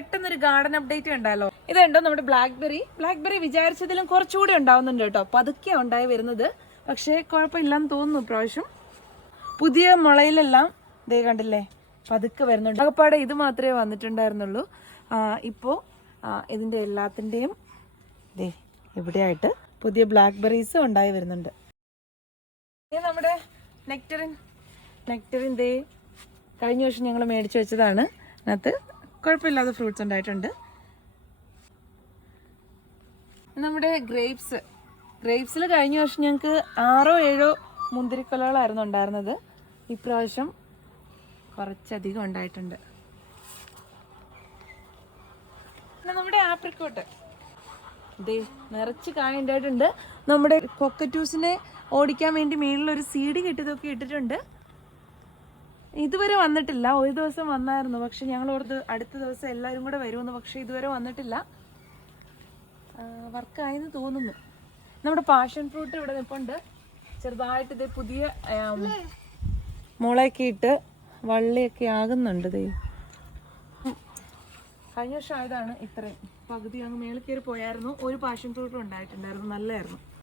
പെട്ടെന്നൊരു garden update ഉണ്ടല്ലോ ഇതുണ്ടോ നമ്മുടെ ബ്ലാക്ക്ബെറി ബ്ലാക്ക്ബെറി വിചാരിച്ചതിലും കുറച്ചുകൂടി ഉണ്ടാവുന്നുണ്ട് കേട്ടോ. പതുക്കെ ഉണ്ടായി വരുന്നത്. പക്ഷേ കുഴപ്പമില്ലെന്ന് തോന്നുന്നു പ്രാവശ്യം പുതിയ മുളയിലെല്ലാം ദേ കണ്ടില്ലേ? പതുക്കെ വരുന്നുണ്ട്. അകപ്പാടെ ഇത് മാത്രമേ വന്നിട്ടുണ്ടായിരുന്നുള്ളൂ. ഇപ്പോൾ ഇതിന്റെ എല്ലാത്തിന്റെയും ദേ ഇവിടെയായിട്ട് പുതിയ ബ്ലാക്ക്ബെറീസ് ഉണ്ടായി വരുന്നുണ്ട്. നമ്മുടെ നെക്ടറിൻ നെക്ടറിൻ ദേ കഴിഞ്ഞ വർഷം ഞങ്ങൾ മേടിച്ചു വെച്ചതാണ്. അതിനകത്ത് കുഴപ്പമില്ലാതെ ഫ്രൂട്ട്സ് ഉണ്ടായിട്ടുണ്ട്. നമ്മുടെ ഗ്രേപ്സ് ഗ്രേപ്സിൽ കഴിഞ്ഞ വർഷം ഞങ്ങൾക്ക് ആറോ ഏഴോ മുന്തിരിക്കൊലകളായിരുന്നു ഉണ്ടായിരുന്നത്. ഇപ്രാവശ്യം കുറച്ചധികം ഉണ്ടായിട്ടുണ്ട്. പിന്നെ നമ്മുടെ ആപ്രിക്കോട്ട് ദേ നിറച്ച് കായ ഉണ്ടായിട്ടുണ്ട്. നമ്മുടെ കൊക്കറ്റൂസിനെ ഓടിക്കാൻ വേണ്ടി മേളിലൊരു സീഡ് കെട്ടിയതൊക്കെ ഇട്ടിട്ടുണ്ട്. ഇതുവരെ വന്നിട്ടില്ല. ഒരു ദിവസം വന്നായിരുന്നു. പക്ഷെ ഞങ്ങൾ ഓർത്ത് അടുത്ത ദിവസം എല്ലാവരും കൂടെ വരുമെന്ന് പക്ഷെ ഇതുവരെ വന്നിട്ടില്ല. വർക്കായെന്ന് തോന്നുന്നു. നമ്മുടെ പാഷൻ ഫ്രൂട്ട് ഇവിടെ നിൽപ്പുണ്ട് ചെറുതായിട്ട് ഇത് പുതിയ മുളയൊക്കെ ഇട്ട് വള്ളിയൊക്കെ ആകുന്നുണ്ട് ദേ. കഴിഞ്ഞ വർഷം ആയതാണ് ഇത്രയും. പകുതി അങ്ങ് മേളിൽ കയറി പോയായിരുന്നു. ഒരു പാഷൻ ഫ്രൂട്ടും ഉണ്ടായിട്ടുണ്ടായിരുന്നു. നല്ലതായിരുന്നു